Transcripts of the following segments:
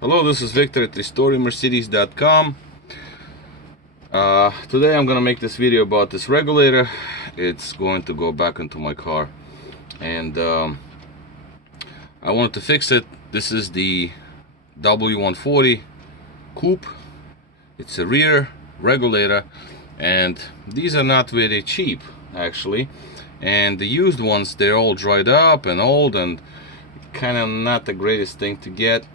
Hello, this is Victor at RestoringMercedes.com. Today I'm gonna make this video about this regulator. It's going to go back into my car, and I wanted to fix it. This is the W140 coupe. It's a rear regulator, and these are not very cheap actually. And the used ones, they're all dried up and old and kind of not the greatest thing to get.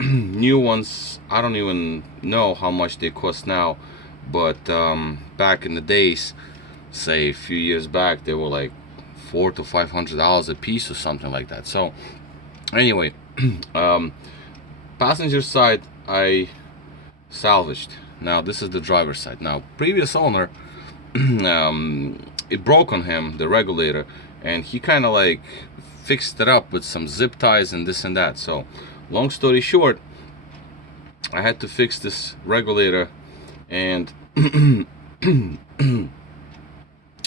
New ones, I don't even know how much they cost now, but back in the days, say a few years back, they were like $400 to $500 a piece or something like that. So anyway, passenger side I salvaged. Now this is the driver's side. Now previous owner, it broke on him, the regulator, and he kind of like fixed it up with some zip ties and this and that. So long story short, I had to fix this regulator, and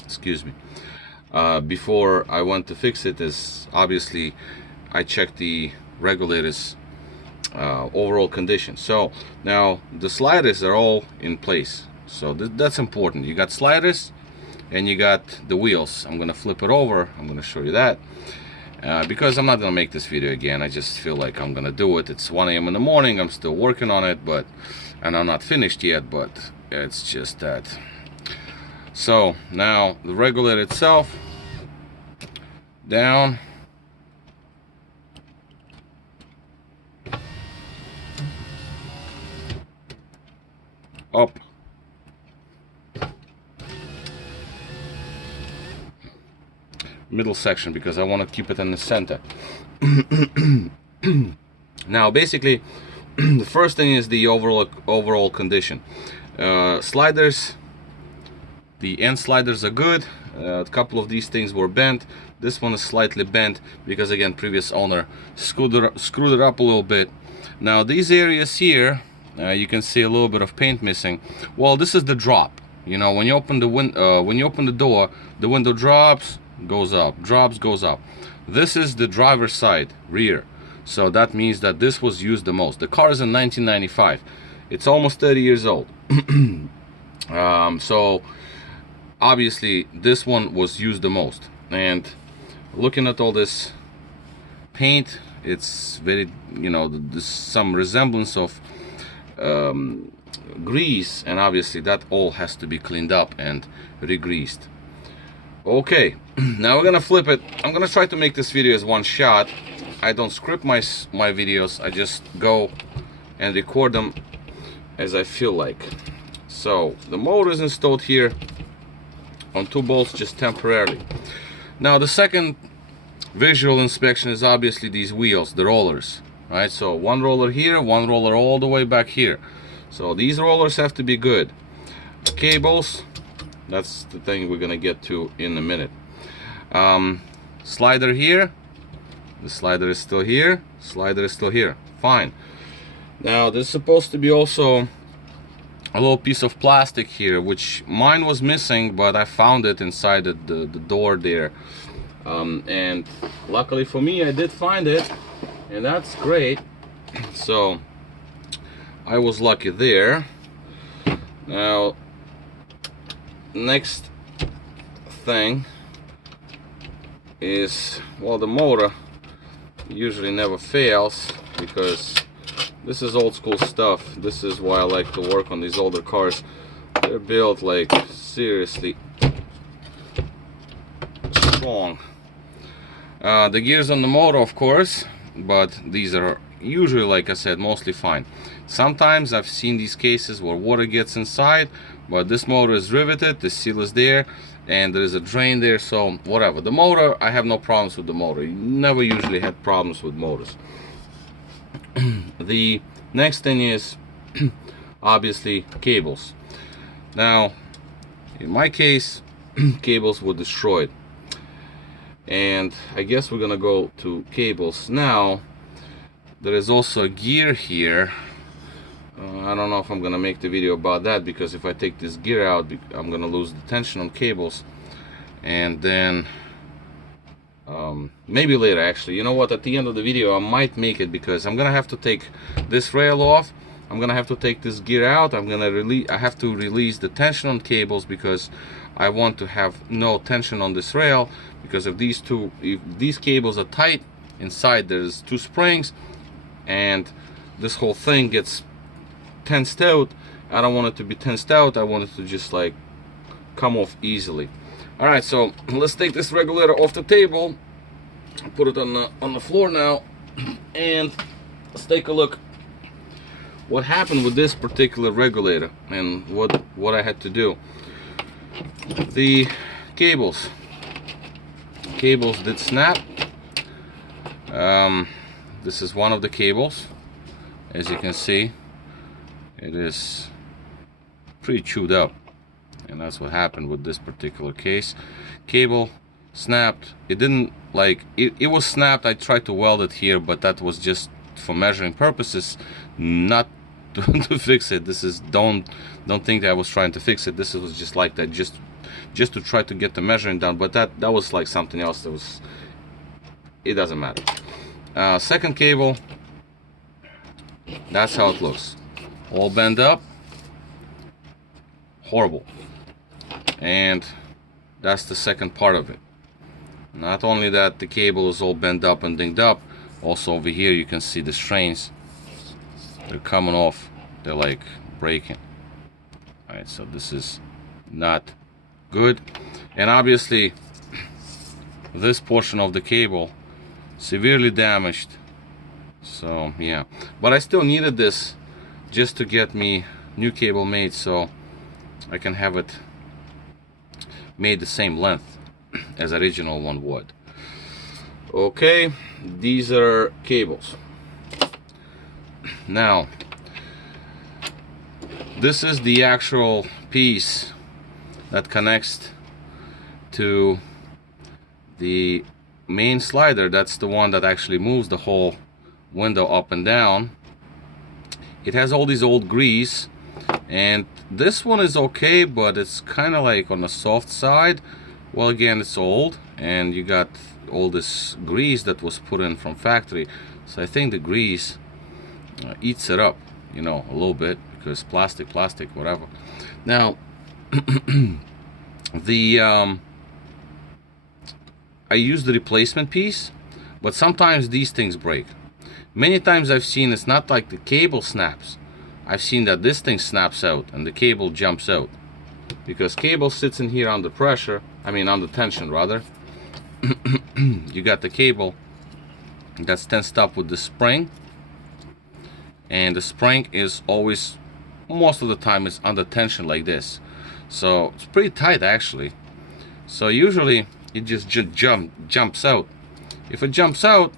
excuse me, before I went to fix it, is obviously I checked the regulator's overall condition. So now the sliders are all in place, so that's important. You got sliders and you got the wheels. I'm gonna flip it over, I'm gonna show you that. Because I'm not gonna make this video again. I just feel like I'm gonna do it. It's 1 a.m. in the morning. I'm still working on it, and I'm not finished yet, but it's just that. So now the regulator itself, down, up, middle section, because I want to keep it in the center. Now basically the first thing is the overall condition. Sliders, the end sliders are good. A couple of these things were bent. This one is slightly bent because again previous owner screwed it up a little bit. Now these areas here, you can see a little bit of paint missing. Well, this is the drop. You know, when you open the door, the window drops, goes up, drops, goes up. This is the driver's side, rear. So that means that this was used the most. The car is in 1995. It's almost 30 years old. So obviously this one was used the most. And looking at all this paint, it's very, you know, there's some resemblance of grease, and obviously that all has to be cleaned up and re-greased. Okay, now we're gonna flip it. I'm gonna try to make this video as one shot. I don't script my videos. I just go and record them as I feel like. So the motor is installed here on 2 bolts just temporarily. Now the second visual inspection is obviously these wheels, the rollers, right? So one roller here, one roller all the way back here. So these rollers have to be good. Cables, that's the thing we're gonna get to in a minute. Slider here, the slider is still here, slider is still here, fine. Now there's supposed to be also a little piece of plastic here, which mine was missing, but I found it inside the door there. And luckily for me, I did find it, and that's great. So I was lucky there. Now next thing is, well, the motor usually never fails because this is old school stuff. This is why I like to work on these older cars. They're built like seriously strong. The gears on the motor, of course, but these are usually, like I said, mostly fine. Sometimes I've seen these cases where water gets inside, but this motor is riveted, the seal is there, and there is a drain there, so whatever. The motor, I have no problems with the motor. You never usually had problems with motors. The next thing is obviously cables. Now in my case, cables were destroyed, and I guess we're gonna go to cables now. There is also a gear here. I don't know if I'm gonna make the video about that, because if I take this gear out, I'm gonna lose the tension on cables, and then Maybe later, actually. You know what, at the end of the video I might make it, because I'm gonna have to take this rail off. I'm gonna have to take this gear out. I have to release the tension on cables, because I want to have no tension on this rail, because if these cables are tight inside, there's two springs and this whole thing gets tensed out. I don't want it to be tensed out. I want it to just like come off easily. All right, so let's take this regulator off the table, put it on the floor now, and let's take a look what happened with this particular regulator and what I had to do. The cables did snap. This is one of the cables. As you can see, it is pretty chewed up, and that's what happened with this particular case. Cable snapped. It didn't, like, it was snapped. I tried to weld it here, but that was just for measuring purposes, not to fix it. This is, don't think that I was trying to fix it. This was just like that, just to try to get the measuring done. But that was like something else. That was, it doesn't matter. Second cable, that's how it looks, all bent up, horrible. And that's the second part of it. Not only that, the cable is all bent up and dinged up, also over here you can see the strains. They're coming off, they're like breaking. All right, so this is not good. And obviously this portion of the cable severely damaged. So yeah, but I still needed this just to get me new cable made, so I can have it made the same length as original one would. Okay, these are cables. Now this is the actual piece that connects to the main slider. That's the one that actually moves the whole window up and down. It has all these old grease, and this one is okay, but it's kind of like on the soft side. Well, again, it's old, and you got all this grease that was put in from factory, so I think the grease eats it up, you know, a little bit, because plastic, whatever. Now the I use the replacement piece, but sometimes these things break. Many times I've seen it's not like the cable snaps. I've seen that this thing snaps out and the cable jumps out, because cable sits in here under pressure, I mean under tension rather. You got the cable that's tensed up with the spring, and the spring is always, most of the time, is under tension like this. So it's pretty tight actually. So usually it just jumps out. If it jumps out,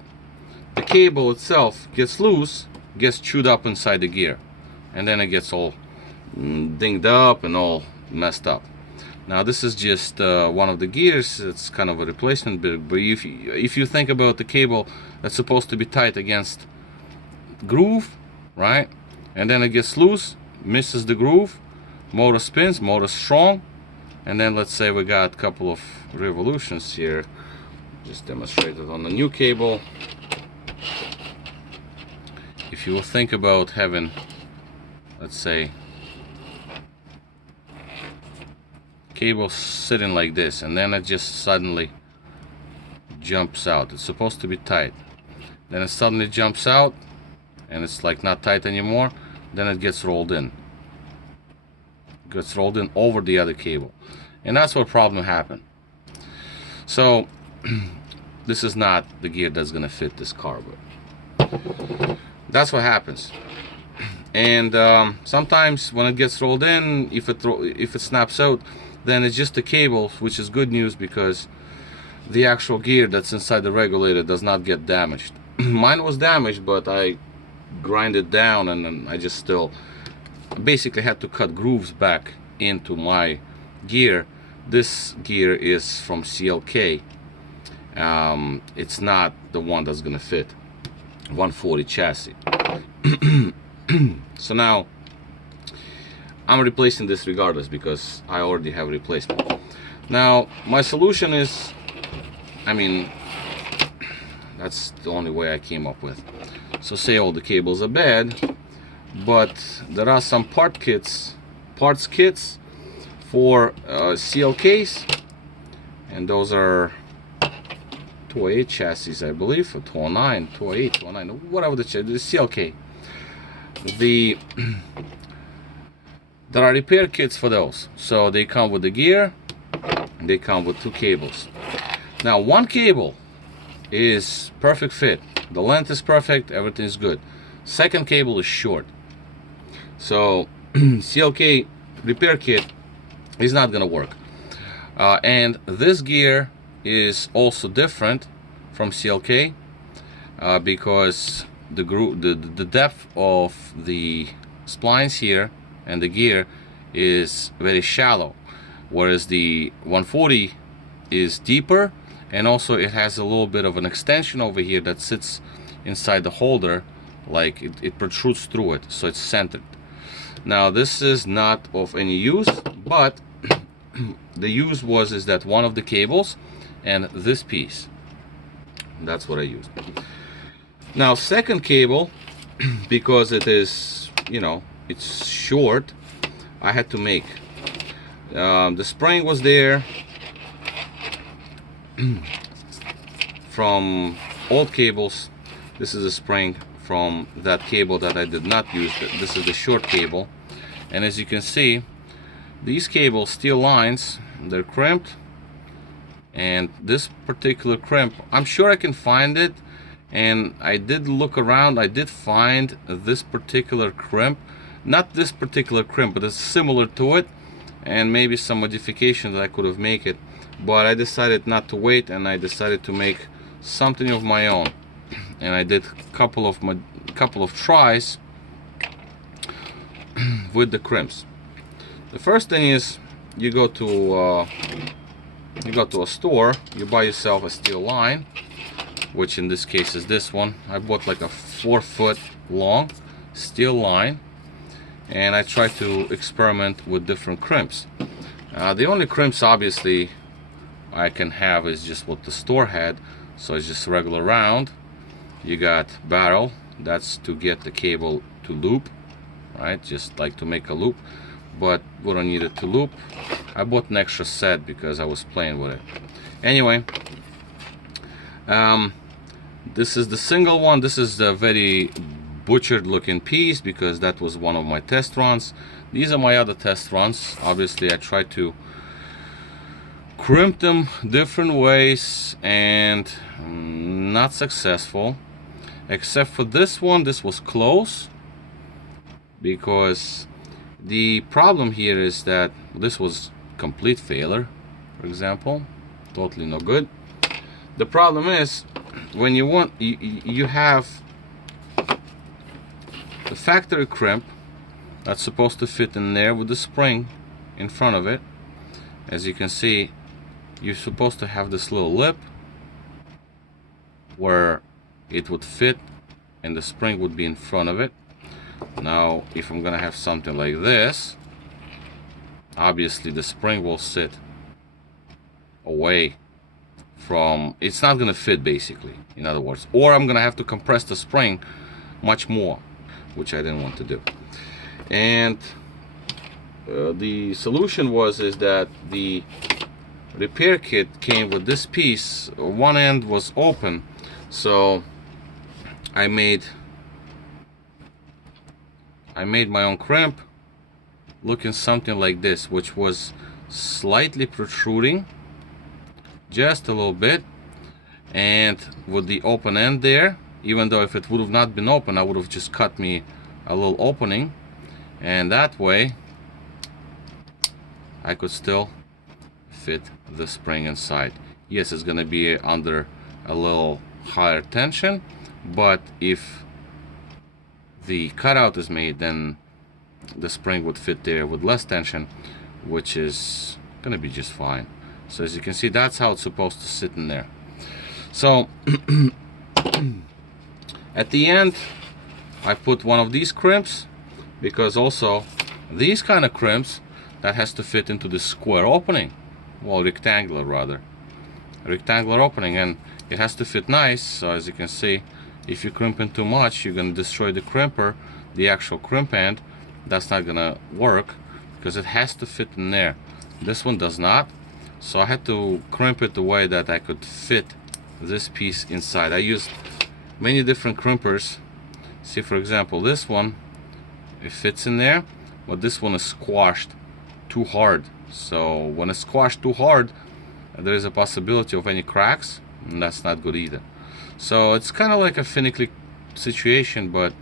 the cable itself gets loose, gets chewed up inside the gear, and then it gets all dinged up and all messed up. Now this is just one of the gears. It's kind of a replacement bit, but if you think about the cable that's supposed to be tight against groove, right, and then it gets loose, misses the groove, motor spins, motor strong, and then let's say we got a couple of revolutions here. Just demonstrate it on the new cable. If you will think about having, let's say, cable sitting like this, and then it just suddenly jumps out. It's supposed to be tight, then it suddenly jumps out and it's like not tight anymore, then it gets rolled in. It gets rolled in over the other cable, and that's what problem happened. So this is not the gear that's gonna fit this car, but that's what happens. And sometimes when it gets rolled in, if it snaps out, then it's just the cable, which is good news, because the actual gear that's inside the regulator does not get damaged. Mine was damaged, but I grind it down, and then I just still basically had to cut grooves back into my gear. This gear is from CLK. It's not the one that's gonna fit 140 chassis. So now I'm replacing this regardless, because I already have replacement. Now my solution is, I mean, That's the only way I came up with. So say all the cables are bad, but there are some parts kits for CLKs, and those are 208 chassis, I believe, or 209, 208, 209, whatever the CLK. There are repair kits for those. So they come with the gear, they come with 2 cables. Now one cable is perfect fit. The length is perfect, everything is good. Second cable is short. So CLK repair kit is not gonna work. And this gear is also different from CLK because the depth of the splines here and the gear is very shallow, whereas the 140 is deeper, and also it has a little bit of an extension over here that sits inside the holder, like it protrudes through it, so it's centered. Now this is not of any use, but the use is that one of the cables and this piece, that's what I used. Now second cable, because it is, you know, it's short, I had to make the spring was there from old cables. This is a spring from that cable that I did not use. This is the short cable, and as you can see, these cables, steel lines, they're crimped, and this particular crimp, I'm sure I can find it, and I did look around. I did find this particular crimp, not this particular crimp, but it's similar to it, and maybe some modifications that I could have made it, but I decided not to wait, and I decided to make something of my own. And I did a couple of tries with the crimps. The first thing is you go to a store, you buy yourself a steel line, which in this case is this one. I bought like a 4-foot long steel line, and I tried to experiment with different crimps. The only crimps obviously I can have is just what the store had, so it's just regular round. You got barrel, that's to get the cable to loop, right, just like to make a loop, but we don't need it to loop. I bought an extra set because I was playing with it. Anyway, this is the single one. This is the very butchered looking piece because that was one of my test runs. These are my other test runs. Obviously I tried to crimp them different ways and not successful, except for this one. This was close, because the problem here is that this was complete failure, for example, totally no good. The problem is when you want, you have the factory crimp that's supposed to fit in there with the spring in front of it. As you can see, you're supposed to have this little lip where it would fit and the spring would be in front of it. Now if I'm gonna have something like this, obviously the spring will sit away from, it's not gonna fit basically, in other words, or I'm gonna have to compress the spring much more, which I didn't want to do. And the solution is that the repair kit came with this piece. One end was open, so I made my own crimp looking something like this, which was slightly protruding just a little bit, and with the open end there, even though if it would have not been open, I would have just cut me a little opening, and that way I could still fit the spring inside. Yes, it's gonna be under a little higher tension, but if the cutout is made, then the spring would fit there with less tension, which is gonna be just fine. So as you can see, that's how it's supposed to sit in there. So at the end I put one of these crimps, because also these kind of crimps that has to fit into the square opening, well, rectangular rather, rectangular opening, and it has to fit nice. So as you can see, if you crimp in too much, you're gonna destroy the crimper, the actual crimp end. That's not gonna work because it has to fit in there. This one does not, so I had to crimp it the way that I could fit this piece inside. I used many different crimpers. See, for example, this one, it fits in there, but this one is squashed too hard. So when it's squashed too hard, there is a possibility of any cracks, and that's not good either. So it's kind of like a finicky situation, but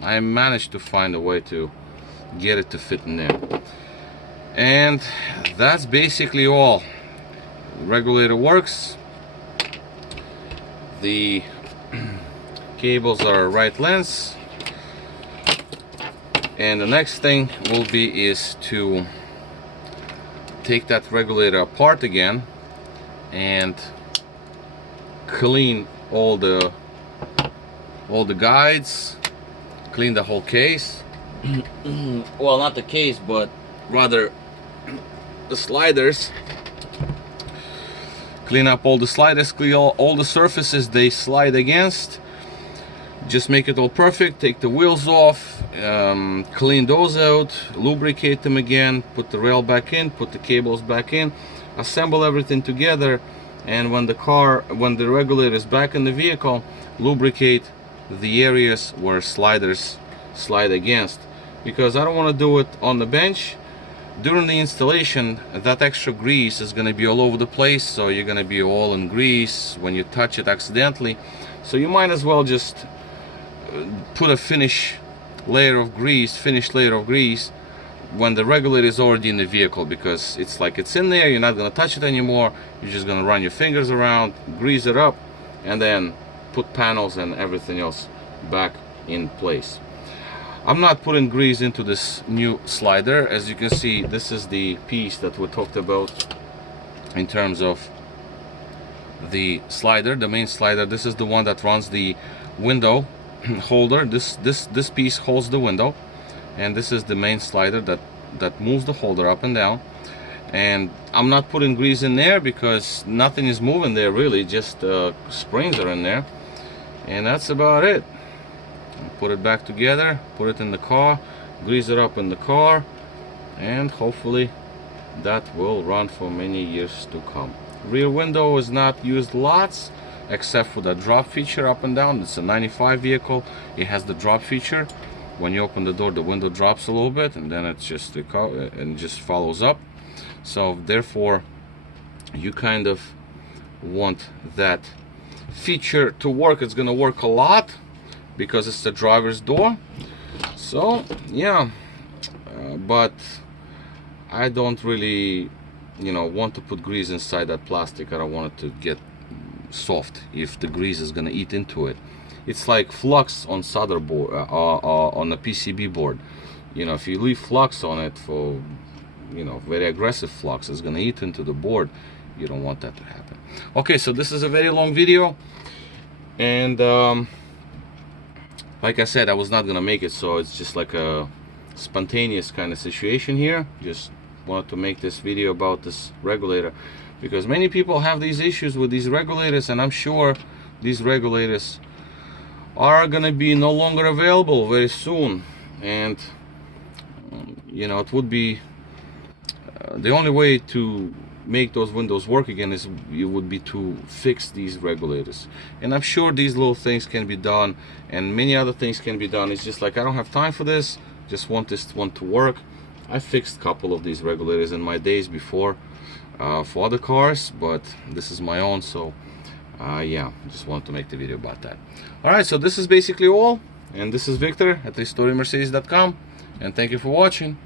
I managed to find a way to get it to fit in there. And that's basically all. The regulator works. The cables are right lengths, and the next thing will be is to take that regulator apart again and clean all the guides, clean the whole case. Well, not the case, but rather the sliders. Clean up all the sliders, clean all the surfaces they slide against. Just make it all perfect. Take the wheels off, clean those out, lubricate them again, put the rail back in, put the cables back in, assemble everything together, and when the regulator is back in the vehicle, lubricate the areas where sliders slide against, because I don't want to do it on the bench. During the installation, that extra grease is going to be all over the place, so you're going to be all in grease when you touch it accidentally. So you might as well just put a finished layer of grease when the regulator is already in the vehicle, because it's like it's in there, you're not going to touch it anymore. You're just going to run your fingers around, grease it up, and then put panels and everything else back in place. I'm not putting grease into this new slider. As you can see, this is the piece that we talked about in terms of the slider, the main slider. This is the one that runs the window holder. This piece holds the window, and this is the main slider that moves the holder up and down. And I'm not putting grease in there because nothing is moving there really, just springs are in there, and that's about it. Put it back together, put it in the car, grease it up in the car, and hopefully that will run for many years to come. Rear window is not used lots, except for the drop feature up and down. It's a 95 vehicle. It has the drop feature. When you open the door, the window drops a little bit, and then it's just follows up. So therefore, you kind of want that feature to work. It's going to work a lot because it's the driver's door. So yeah, but I don't really, want to put grease inside that plastic. I don't want it to get soft if the grease is gonna eat into it. It's like flux on solder board, on a PCB board. If you leave flux on it for, very aggressive flux, it's gonna eat into the board. You don't want that to happen. Okay, so this is a very long video, and like I said, I was not gonna make it, so it's just like a spontaneous kind of situation here. Just wanted to make this video about this regulator, because many people have these issues with these regulators, and I'm sure these regulators are gonna be no longer available very soon. And it would be the only way to make those windows work again would be to fix these regulators. And I'm sure these little things can be done, and many other things can be done. It's just like I don't have time for this, just want this one to work. I fixed a couple of these regulators in my days before for other cars, but this is my own, so yeah, just wanted to make the video about that. Alright, so this is basically all, and this is Victor at RestoreMercedes.com, and thank you for watching.